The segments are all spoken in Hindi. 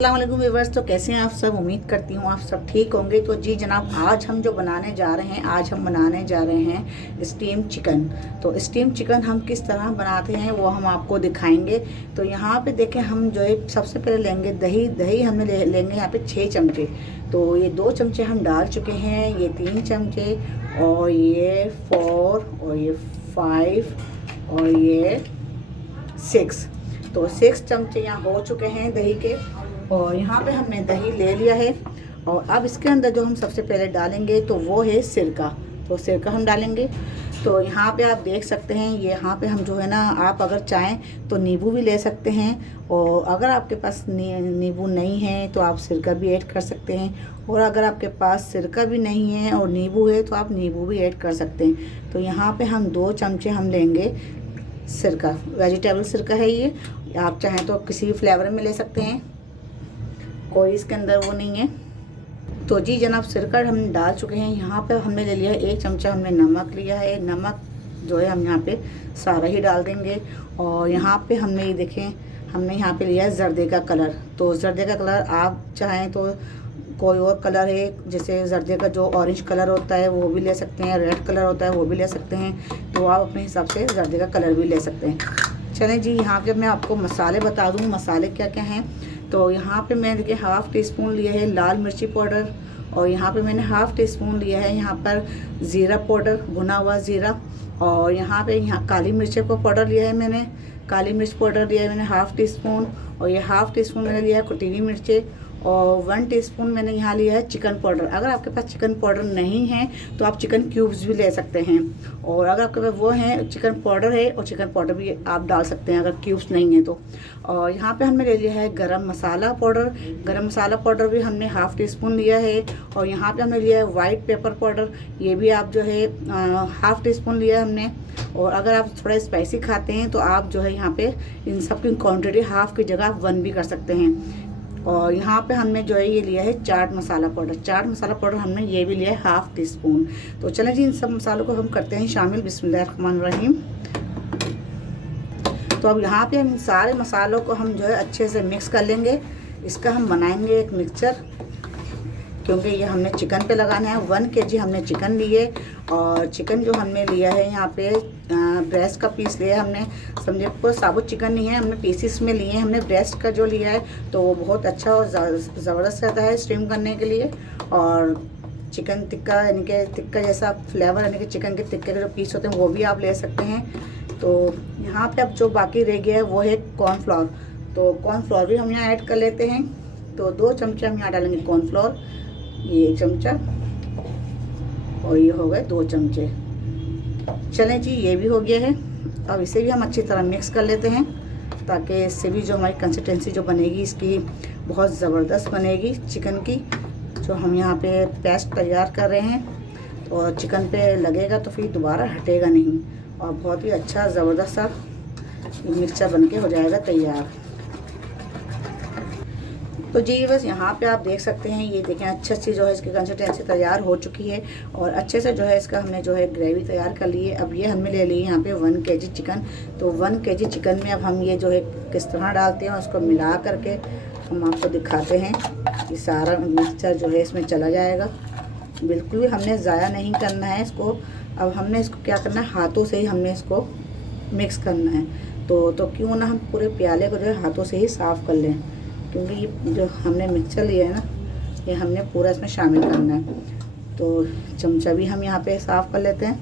अस्सलामुअलैकुम व्यूअर्स। तो कैसे हैं आप सब? उम्मीद करती हूँ आप सब ठीक होंगे। तो जी जनाब, आज हम जो बनाने जा रहे हैं, आज हम बनाने जा रहे हैं स्टीम चिकन। तो स्टीम चिकन हम किस तरह बनाते हैं वो हम आपको दिखाएंगे। तो यहाँ पे देखें, हम जो है सबसे पहले लेंगे दही। दही हमें लेंगे यहाँ पे 6 चमचे। तो ये 2 चमचे हम डाल चुके हैं, ये 3 चमचे और ये 4 और ये 5 और ये 6। तो 6 चमचे यहाँ हो चुके हैं दही के। और यहाँ पे हमने दही ले लिया है। और अब इसके अंदर जो हम सबसे पहले डालेंगे तो वो है सिरका। तो सिरका हम डालेंगे। तो यहाँ पे आप देख सकते हैं, ये यहाँ पे हम जो है ना, आप अगर चाहें तो नींबू भी ले सकते हैं। और अगर आपके पास नींबू नहीं है तो आप सिरका भी ऐड कर सकते हैं। और अगर आपके पास सिरका भी नहीं है और नींबू है तो आप नींबू भी ऐड कर सकते हैं। तो यहाँ पे हम 2 चमचे हम लेंगे सिरका। वेजिटेबल सिरका है ये, आप चाहें तो किसी भी फ्लेवर में ले सकते हैं, कोई इसके अंदर वो नहीं है। तो जी जनाब, सिरका हम डाल चुके हैं। यहाँ पे हमने ले लिया है 1 चमचा हमने नमक लिया है। नमक जो है हम यहाँ पे सारा ही डाल देंगे। और यहाँ पे हमने ये देखें, हमने यहाँ पे लिया है जर्दे का कलर। तो जर्दे का कलर आप चाहें तो कोई और कलर है, जैसे जर्दे का जो ऑरेंज कलर होता है वो भी ले सकते हैं, रेड कलर होता है वो भी ले सकते हैं। तो आप अपने हिसाब से जर्दे का कलर भी ले सकते हैं। चलें जी, यहाँ पे मैं आपको मसाले बता दूँ, मसाले क्या क्या हैं। तो यहाँ पे मैं देखिए ½ टीस्पून लिया है लाल मिर्ची पाउडर। और यहाँ पे मैंने ½ टीस्पून लिया है यहाँ पर ज़ीरा पाउडर, भुना हुआ ज़ीरा। और यहाँ पे काली मिर्च को पाउडर लिया है मैंने, काली मिर्च पाउडर लिया है मैंने ½ टीस्पून। और ये ½ टीस्पून मैंने लिया है कुटी मिर्चे। और 1 टीस्पून मैंने यहाँ लिया है चिकन पाउडर। अगर आपके पास चिकन पाउडर नहीं है तो आप चिकन क्यूब्स भी ले सकते हैं। और अगर आपके पास वो है, चिकन पाउडर है और चिकन पाउडर भी आप डाल सकते हैं अगर क्यूब्स नहीं है तो। और यहाँ पे हमने ले लिया है गरम मसाला पाउडर। गरम मसाला पाउडर भी हमने ½ टीस्पून लिया है। और यहाँ पे हमने लिया है वाइट पेपर पाउडर, ये भी आप जो है ½ टीस्पून लिया है हमने। और अगर आप थोड़ा स्पाइसी खाते हैं तो आप जो है यहाँ पे इन सब की क्वान्टिटी ½ की जगह आप 1 भी कर सकते हैं। और यहाँ पे हमने जो है ये लिया है चाट मसाला पाउडर। चाट मसाला पाउडर हमने ये भी लिया है ½ टीस्पून। तो चलें जी, इन सब मसालों को हम करते हैं शामिल। बिस्मिल्लाहिर्रहमानिर्रहीम। तो अब यहाँ पे हम सारे मसालों को हम जो है अच्छे से मिक्स कर लेंगे। इसका हम बनाएंगे एक मिक्सचर, क्योंकि ये हमने चिकन पे लगाना है। 1 kg हमने चिकन लिए। और चिकन जो हमने लिया है यहाँ पे ब्रेस्ट का पीस लिया है हमने, समझे, कोई साबुत चिकन नहीं है, हमने पीसेस में लिए हैं। हमने ब्रेस्ट का जो लिया है तो वो बहुत अच्छा और ज़बरदस्त रहता है स्टीम करने के लिए। और चिकन टिक्का, यानी कि टिक्का जैसा फ्लेवर, यानी कि चिकन के टिक्के के जो पीस होते हैं वो भी आप ले सकते हैं। तो यहाँ पे अब जो बाकी रह गया है वो है कॉर्नफ्लोर। तो कॉर्नफ्लोर भी हम यहाँ ऐड कर लेते हैं। तो 2 चमचे हम यहाँ डालेंगे कॉर्नफ्लोर, ये 1 चमचा और ये हो गए 2 चमचे। चलें जी, ये भी हो गया है। अब इसे भी हम अच्छी तरह मिक्स कर लेते हैं, ताकि इससे भी जो हमारी कंसिस्टेंसी जो बनेगी इसकी बहुत ज़बरदस्त बनेगी चिकन की। जो हम यहाँ पे पेस्ट तैयार कर रहे हैं और चिकन पे लगेगा तो फिर दोबारा हटेगा नहीं, और बहुत ही अच्छा ज़बरदस्त सा मिक्सचर बन के हो जाएगा तैयार। तो जी बस यहाँ पे आप देख सकते हैं, ये देखें अच्छी अच्छी जो है इसकी कंसिस्टेंसी तैयार हो चुकी है। और अच्छे से जो है इसका हमने जो है ग्रेवी तैयार कर ली है। अब ये हमने ले ली यहाँ पे 1 kg चिकन। तो 1 kg चिकन में अब हम ये जो है किस तरह डालते हैं उसको मिला करके हम आपको दिखाते हैं। ये सारा मिक्सचर जो है इसमें चला जाएगा, बिल्कुल भी हमने ज़ाया नहीं करना है इसको। अब हमने इसको क्या करना है, हाथों से ही हमने इसको मिक्स करना है। तो क्यों ना हम पूरे प्याले को जो है हाथों से ही साफ़ कर लें, क्योंकि जो हमने मिक्सचर लिया है ना, ये हमने पूरा इसमें शामिल करना है। तो चमचा भी हम यहाँ पे साफ़ कर लेते हैं,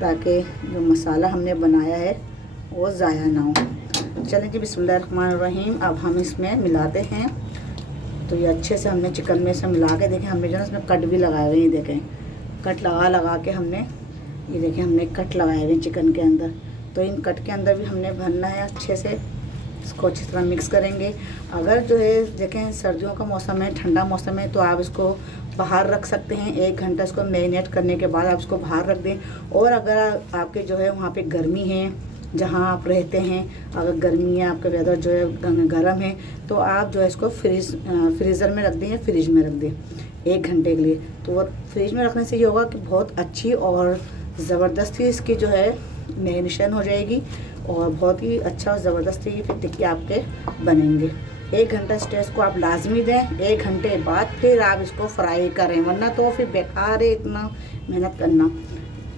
ताकि जो मसाला हमने बनाया है वो ज़ाया ना हो। चलें जी, बिस्मिल्लाहिर्रहमानिर्रहीम। अब हम इसमें मिलाते हैं। तो ये अच्छे से हमने चिकन में से मिला के, देखें हमने जो है इसमें कट भी लगाए हुए हैं, देखें कट लगा के हमने, ये देखें हमने कट लगाए हुए हैं चिकन के अंदर। तो इन कट के अंदर भी हमने भरना है अच्छे से, इसको अच्छी तरह मिक्स करेंगे। अगर जो है देखें सर्दियों का मौसम है, ठंडा मौसम है, तो आप इसको बाहर रख सकते हैं। 1 घंटा इसको मैरिनेट करने के बाद आप इसको बाहर रख दें। और अगर आपके जो है वहाँ पे गर्मी है, जहाँ आप रहते हैं, अगर गर्मी है, आपका वेदर जो है गर्म है, तो आप जो है इसको फ्रीज़र में रख दें या फ्रिज में रख दें 1 घंटे के लिए। तो वो फ्रिज में रखने से ये होगा कि बहुत अच्छी और ज़बरदस्ती इसकी जो है मैरिनेशन हो जाएगी और बहुत ही अच्छा और ज़बरदस्ती फिर टिक्के आपके बनेंगे। 1 घंटा स्टेज को आप लाजमी दें। 1 घंटे बाद फिर आप इसको फ्राई करें, वरना तो फिर बेकार है इतना मेहनत करना।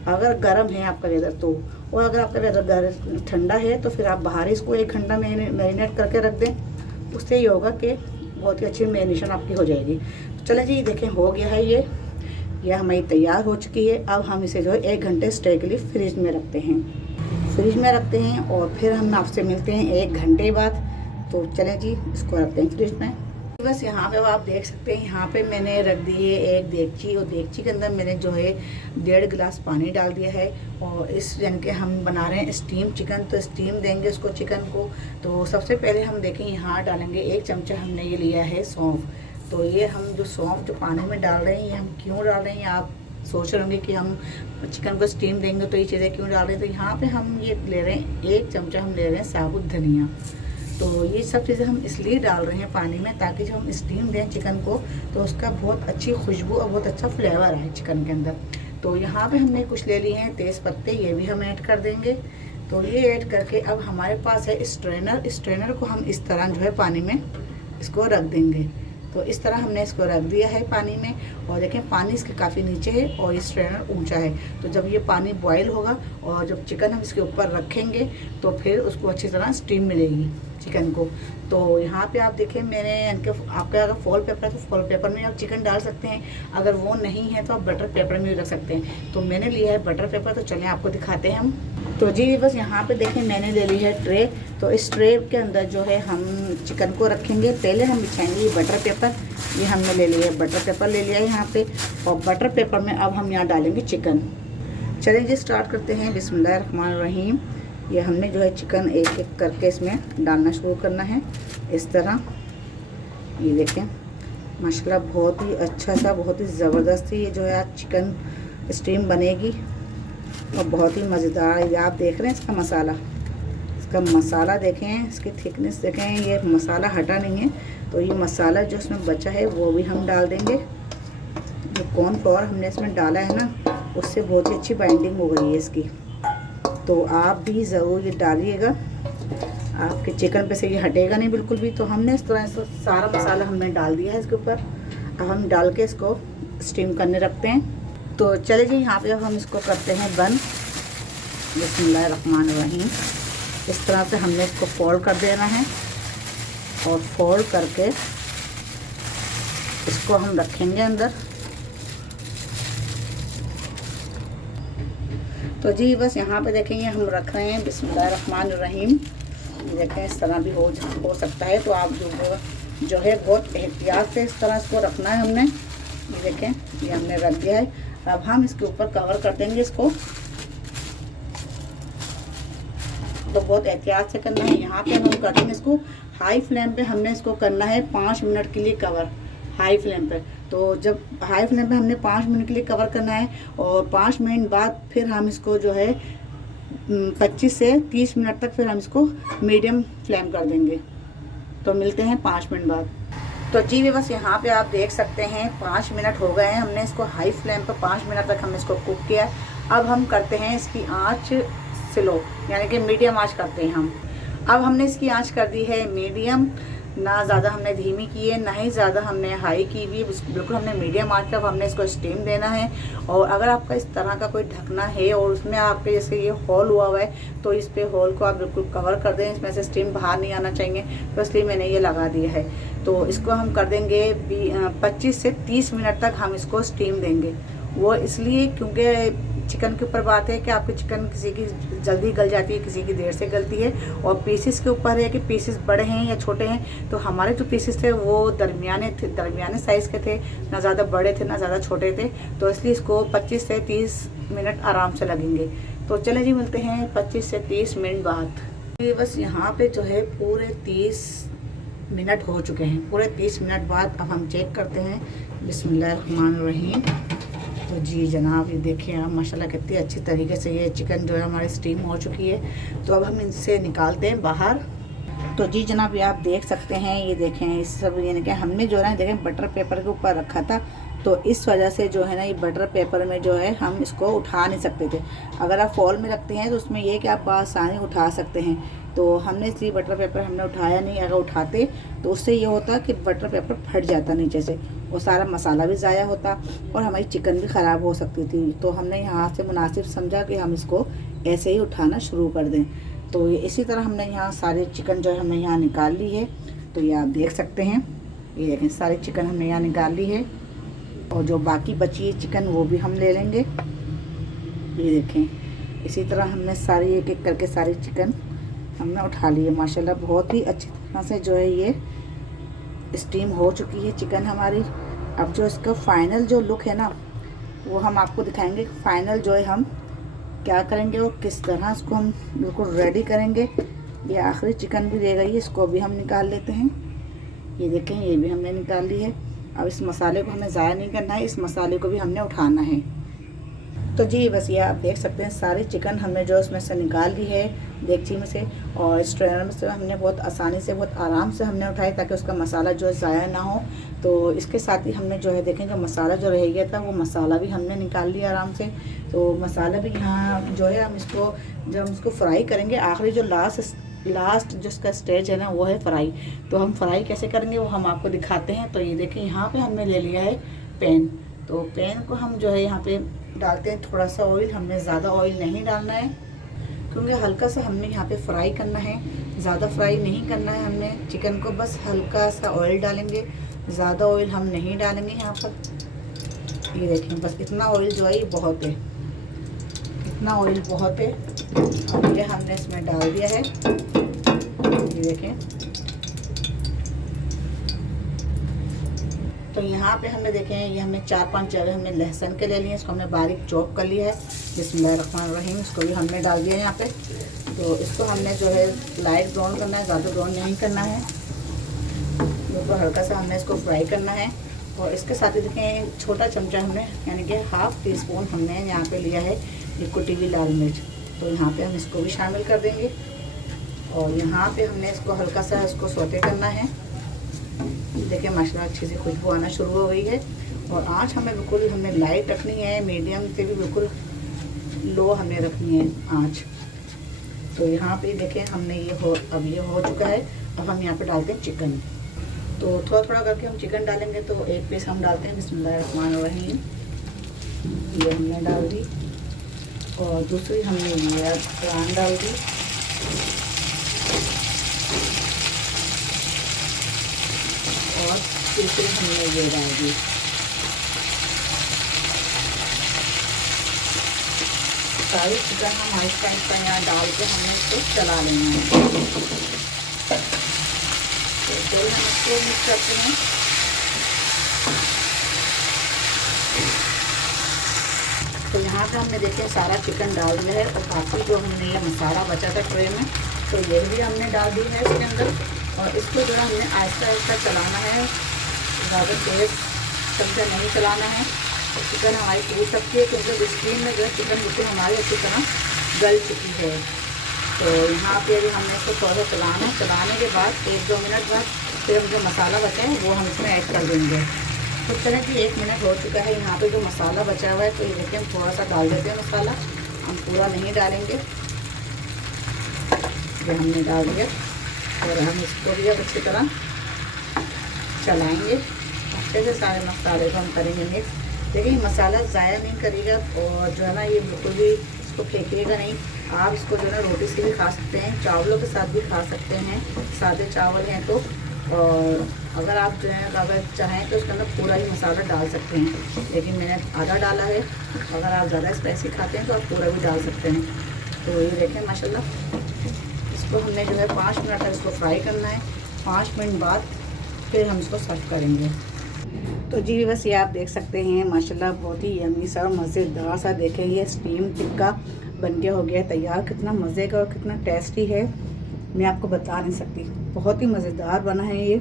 अगर गर्म है आपका वेदर तो, और अगर आपका वेदर ठंडा है तो फिर आप बाहर इसको 1 घंटा मैरिनेट करके रख दें। उससे ये होगा कि बहुत ही अच्छी मैरिनेशन आपकी हो जाएगी। तो चले जी, देखें हो गया है ये हमारी तैयार हो चुकी है। अब हम इसे जो है 1 घंटे स्टे के लिए फ्रिज में रखते हैं और फिर हम आपसे मिलते हैं 1 घंटे बाद। तो चलें जी, इसको रखते हैं फ्रिज में। बस यहाँ पे आप देख सकते हैं, यहाँ पे मैंने रख दी है एक देगची, और देगची के अंदर मैंने जो है 1.5 गिलास पानी डाल दिया है। और इस यानी कि हम बना रहे हैं स्टीम चिकन, तो स्टीम देंगे उसको चिकन को। तो सबसे पहले हम देखें यहाँ डालेंगे 1 चमचा हमने ये लिया है सौंफ। तो ये हम जो सौंफ जो पानी में डाल रहे हैं, ये हम क्यों डाल रहे हैं, आप सोच रहे होंगे कि हम चिकन को स्टीम देंगे तो ये चीज़ें क्यों डाल रहे हैं। तो यहाँ पे हम ये ले रहे हैं 1 चमचा हम ले रहे हैं साबुत धनिया। तो ये सब चीज़ें हम इसलिए डाल रहे हैं पानी में ताकि जब हम स्टीम दें चिकन को तो उसका बहुत अच्छी खुशबू और बहुत अच्छा फ्लेवर आए चिकन के अंदर। तो यहाँ पे हमने कुछ ले लिए हैं तेज़ पत्ते, ये भी हम ऐड कर देंगे। तो ये ऐड करके अब हमारे पास है स्ट्रेनर को हम इस तरह जो है पानी में इसको रख देंगे। तो इस तरह हमने इसको रख दिया है पानी में, और देखें पानी इसके काफ़ी नीचे है और ये स्ट्रेनर ऊंचा है। तो जब ये पानी बॉईल होगा और जब चिकन हम इसके ऊपर रखेंगे तो फिर उसको अच्छी तरह स्टीम मिलेगी चिकन को। तो यहाँ पे आप देखें मैंने आपका अगर फॉल पेपर है तो फॉल पेपर में आप चिकन डाल सकते हैं, अगर वो नहीं है तो आप बटर पेपर में भी रख सकते हैं। तो मैंने लिया है बटर पेपर, तो चलें आपको दिखाते हैं हम। तो जी बस यहाँ पे देखें मैंने ले ली है ट्रे। तो इस ट्रे के अंदर जो है हम चिकन को रखेंगे। पहले हम बिछाएंगे ये बटर पेपर, ये हमने ले लिया है बटर पेपर ले लिया है यहाँ पे, और बटर पेपर में अब हम यहाँ डालेंगे चिकन। चलिए जी स्टार्ट करते हैं। बिस्मिल्लाहिर्रहमानिर्रहीम। ये हमने जो है चिकन एक एक करके इसमें डालना शुरू करना है इस तरह। ये देखें माशाल्लाह बहुत ही अच्छा सा, बहुत ही ज़बरदस्त ये जो है आज चिकन स्टीम बनेगी और बहुत ही मज़ेदार। ये आप देख रहे हैं इसका मसाला देखें, इसकी थिकनेस देखें, ये मसाला हटा नहीं है। तो ये मसाला जो इसमें बचा है वो भी हम डाल देंगे। जो कॉर्नफ्लोर हमने इसमें डाला है ना, उससे बहुत ही अच्छी बाइंडिंग हो गई है इसकी। तो आप भी ज़रूर ये डालिएगा, आपके चिकन पे से ये हटेगा नहीं बिल्कुल भी। तो हमने इस तरह से सारा मसाला हमने डाल दिया है इसके ऊपर। अब हम डाल के इसको स्टीम करने रखते हैं। तो चले जी यहाँ पे अब हम इसको करते हैं बंद। बिस्मिल्लाहिर्रहमानिर्रहीम। इस तरह से हमने इसको फोल्ड कर देना है, और फोल्ड करके इसको हम रखेंगे अंदर। तो जी बस यहाँ पे देखेंगे हम रख रहे हैं बिस्मिल्लाहिर्रहमानिर्रहीम। देखें इस तरह भी हो सकता है। तो आप जो है बहुत एहतियात से इस तरह इसको रखना है हमने। ये देखें ये हमने रख दिया है। अब हम इसके ऊपर कवर कर देंगे इसको। तो बहुत एहतियात से करना है। यहाँ पे हम कर देंगे इसको हाई फ्लेम पे, हमने इसको करना है 5 मिनट के लिए कवर हाई फ्लेम पे। तो जब हाई फ्लेम पे हमने 5 मिनट के लिए कवर करना है, और 5 मिनट बाद फिर हम इसको जो है 25 से 30 मिनट तक फिर हम इसको मीडियम फ्लेम कर देंगे। तो मिलते हैं 5 मिनट बाद। तो जी भी बस यहाँ पे आप देख सकते हैं 5 मिनट हो गए हैं। हमने इसको हाई फ्लेम पर 5 मिनट तक हमने इसको कुक किया। अब हम करते हैं इसकी आँच स्लो, यानी कि मीडियम आँच करते हैं हम। अब हमने इसकी आँच कर दी है मीडियम, ना ज़्यादा हमने धीमी की है, ना ही ज़्यादा हमने हाई की हुई, बिल्कुल हमने मीडियम आंच पर हमने इसको स्टीम देना है। और अगर आपका इस तरह का कोई ढकना है और उसमें आपके जैसे ये होल हुआ है, तो इस पे होल को आप बिल्कुल कवर कर दें, इसमें से स्टीम बाहर नहीं आना चाहिए। तो इसलिए मैंने ये लगा दिया है। तो इसको हम कर देंगे 25 से 30 मिनट तक हम इसको स्टीम देंगे। वो इसलिए क्योंकि चिकन के ऊपर बात है कि आपकी चिकन किसी की जल्दी गल जाती है, किसी की देर से गलती है, और पीसेस के ऊपर है कि पीसेस बड़े हैं या छोटे हैं। तो हमारे जो पीसेस थे वो दरमियाने साइज़ के थे, ना ज़्यादा बड़े थे ना ज़्यादा छोटे थे। तो इसलिए इसको 25 से 30 मिनट आराम से लगेंगे। तो चले जी मिलते हैं 25 से 30 मिनट बाद। बस यहाँ पे जो है पूरे 30 मिनट हो चुके हैं। पूरे 30 मिनट बाद अब हम चेक करते हैं। बिस्मिल्लाहिर्रहमानिर्रहीम। तो जी जनाब ये देखिए आप माशाल्लाह कितनी अच्छी तरीके से ये चिकन जो है हमारी स्टीम हो चुकी है। तो अब हम इनसे निकालते हैं बाहर। तो जी जनाब ये आप देख सकते हैं, ये देखें इस सब यानी कि हमने जो है ना देखें बटर पेपर के ऊपर रखा था। तो इस वजह से जो है ना ये बटर पेपर में जो है हम इसको उठा नहीं सकते थे। अगर आप फॉल में रखते हैं तो उसमें ये कि आप आसानी उठा सकते हैं। तो हमने इसलिए बटर पेपर हमने उठाया नहीं। अगर उठाते तो उससे ये होता कि बटर पेपर फट जाता नीचे से और सारा मसाला भी ज़ाया होता और हमारी चिकन भी ख़राब हो सकती थी। तो हमने यहाँ से मुनासिब समझा कि हम इसको ऐसे ही उठाना शुरू कर दें। तो ये इसी तरह हमने यहाँ सारे चिकन जो है हमने यहाँ निकाल ली है। तो ये आप देख सकते हैं, ये देखें सारी चिकन हमने यहाँ निकाल ली है और जो बाकी बची है चिकन वो भी हम ले लेंगे। ये देखें इसी तरह हमने सारी एक एक करके सारी चिकन हमने उठा ली है। माशाल्लाह बहुत ही अच्छी तरह से जो है ये स्टीम हो चुकी है चिकन हमारी। अब जो इसका फाइनल जो लुक है ना वो हम आपको दिखाएंगे। फाइनल जो है हम क्या करेंगे और किस तरह इसको हम बिल्कुल रेडी करेंगे। ये आखिरी चिकन भी रह गई है, इसको भी हम निकाल लेते हैं। ये देखें ये भी हमने निकाल ली है। अब इस मसाले को हमें ज़ाया नहीं करना है, इस मसाले को भी हमने उठाना है। तो जी बस ये आप देख सकते हैं सारी चिकन हमने जो इसमें से निकाल ली है देगची में से, और स्ट्रेनर में से हमने बहुत आसानी से बहुत आराम से हमने उठाई ताकि उसका मसाला जो है ज़ाया ना हो। तो इसके साथ ही हमने जो है देखें जो मसाला जो रह गया था वो मसाला भी हमने निकाल लिया आराम से। तो मसाला भी यहाँ जो है हम इसको जब हम इसको फ्राई करेंगे, आखिरी जो लास्ट जो इसका स्टेज है ना वो है फ्राई। तो हम फ्राई कैसे करेंगे वो हम आपको दिखाते हैं। तो ये देखें यहाँ पे हमने ले लिया है पैन। तो पैन को हम जो है यहाँ पे डालते हैं थोड़ा सा ऑयल। हमने ज़्यादा ऑयल नहीं डालना है क्योंकि हल्का सा हमने यहाँ पे फ्राई करना है, ज़्यादा फ्राई नहीं करना है हमने चिकन को। बस हल्का सा ऑयल डालेंगे, ज़्यादा ऑयल हम नहीं डालेंगे यहाँ पर। ये देखें बस इतना ऑयल जो है ये बहुत है, इतना ऑयल बहुत है। अब ये हमने इसमें डाल दिया है। ये देखें तो यहाँ पे हमने देखें ये हमने 4-5 जगह हमने लहसुन के ले लिए, इसको हमने बारीक चॉप कर लिया है। बिस्मिल्लाहिर्रहमानिर्रहीम, इसको भी हमने डाल दिया है यहाँ पे। तो इसको हमने जो है लाइट ब्राउन करना है, ज़्यादा ब्राउन नहीं करना है, बिल्कुल हल्का सा हमने इसको फ्राई करना है। और इसके साथ ही देखें छोटा चमचा हमने यानी कि ½ टीस्पून हमने यहाँ पे लिया है ये कुटी हुई लाल मिर्च। तो यहाँ पे हम इसको भी शामिल कर देंगे और यहाँ पे हमने इसको हल्का सा इसको सौते करना है। देखिए माशाल्लाह अच्छी सी खुशबू आना शुरू हो गई है। और आँच हमें बिल्कुल हमने लाइट रखनी है, मीडियम से भी बिल्कुल लो हमें रखनी है आँच। तो यहाँ पे देखें हमने अब ये हो चुका है। अब हम यहाँ पे डालते हैं चिकन। तो थोड़ा थोड़ा करके हम चिकन डालेंगे। तो एक पीस हम डालते हैं, बिस्मिल्लाहिर्रहमानिर्रहीम, ये हमने डाल दी। और दूसरी हमने ये प्रान डाल दी। और तीसरी हमने ये डाल दी। सारी चिकन हम आहिस्ता आहिस्ता यहाँ डाल के हमने इसको चला लेना है। तो फिर हम इसको मिक्स करते हैं। तो यहाँ पे हमने देखें सारा चिकन डाल दिया है और बाकी जो हमने ये मसाला बचा था ट्रे में तो ये भी हमने डाल दी है इसके अंदर। और इसको जो है हमने आहिस्ता आहिस्ता चलाना है, ज़्यादा तेज़ चमचा नहीं चलाना है। तो चिकन हमारी टूट सकती है क्योंकि स्टीम में जो है चिकन बिल्कुल हमारी अच्छी तरह गल चुकी है। तो यहाँ पे अभी हमने इसको थोड़ा सा चलाना है। चलाने के बाद 1-2 मिनट बाद फिर हम जो मसाला बचा है वो हम इसमें ऐड कर देंगे। तो चलें कि 1 मिनट हो चुका है। यहाँ पे जो मसाला बचा हुआ है तो ये देखिए हम थोड़ा सा डाल देते हैं मसाला, हम पूरा नहीं डालेंगे। ये हमने डाल दिया और हम इसको भी अब अच्छी तरह चलाएंगे। अच्छे से सारे मसाले को हम करेंगे मिक्स। देखिए मसाला ज़ाया नहीं करिएगा और जो है ना ये बिल्कुल भी इसको फेंकिएगा नहीं। आप इसको जो है ना रोटी से भी खा सकते हैं, चावलों के साथ भी खा सकते हैं, सादे चावल हैं तो। और अगर आप जो है अगर चाहें तो उसके अंदर पूरा ही मसाला डाल सकते हैं, लेकिन मैंने आधा डाला है। अगर आप ज़्यादा स्पाइसी खाते हैं तो आप पूरा भी डाल सकते हैं। तो ये देखें माशाल्लाह इसको हमने जो है 5 मिनट तक इसको फ्राई करना है। 5 मिनट बाद फिर हम इसको सर्व करेंगे। तो जी बस ये आप देख सकते हैं माशाल्लाह बहुत ही यम्मी सा मज़ेदार सा देखें ये स्टीम टिक्का बन के हो गया तैयार। कितना मज़े का और कितना टेस्टी है मैं आपको बता नहीं सकती, बहुत ही मज़ेदार बना है ये।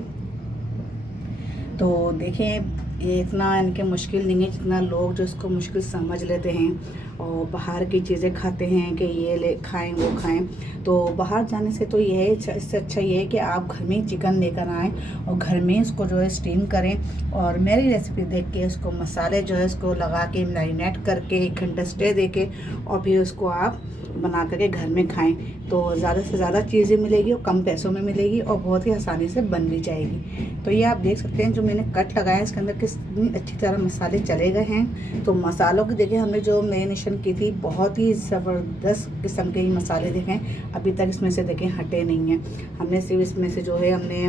तो देखें ये इतना इनके मुश्किल नहीं है जितना लोग जो इसको मुश्किल समझ लेते हैं और बाहर की चीज़ें खाते हैं कि ये ले खाएं वो खाएं। तो बाहर जाने से तो ये है, इससे अच्छा ये है कि आप घर में चिकन लेकर आएँ और घर में इसको जो है स्टीम करें और मेरी रेसिपी देख के उसको मसाले जो है उसको लगा के मैरिनेट करके 1 घंटा स्टे दे के और फिर उसको आप बना करके घर में खाएं तो ज़्यादा से ज़्यादा चीज़ें मिलेगी और कम पैसों में मिलेगी और बहुत ही आसानी से बन भी जाएगी। तो ये आप देख सकते हैं जो मैंने कट लगाया इसके अंदर कितनी अच्छी तरह मसाले चले गए हैं। तो मसालों की देखिए हमने जो मैरिनेशन की थी बहुत ही ज़बरदस्त किस्म के ही मसाले देखें अभी तक इसमें से देखें हटे नहीं हैं। हमने सिर्फ इसमें से जो है हमने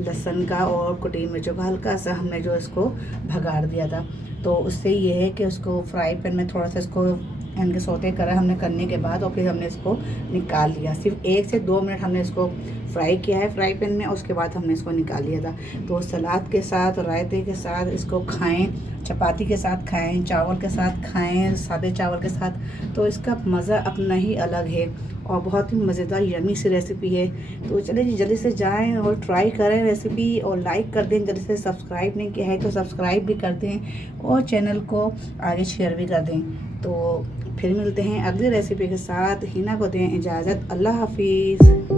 लहसुन का और कुटी मिर्चों का हल्का सा हमने जो इसको भगाड़ दिया था। तो उससे ये है कि उसको फ्राई पैन में थोड़ा सा इसको इनके सौते करा हमने करने के बाद और फिर हमने इसको निकाल लिया। सिर्फ 1 से 2 मिनट हमने इसको फ्राई किया है फ्राई पैन में, उसके बाद हमने इसको निकाल लिया था। तो सलाद के साथ, रायते के साथ इसको खाएं, चपाती के साथ खाएं, चावल के साथ खाएं, सादे चावल के साथ, तो इसका मज़ा अपना ही अलग है और बहुत ही मज़ेदार यमी सी रेसिपी है। तो चलिए जी जल्दी से जाएं और ट्राई करें रेसिपी और लाइक कर दें। जल्दी से सब्सक्राइब नहीं किया है तो सब्सक्राइब भी कर दें और चैनल को आगे शेयर भी कर दें। तो फिर मिलते हैं अगली रेसिपी के साथ। हिना को दें इजाज़त। अल्लाह हाफिज़।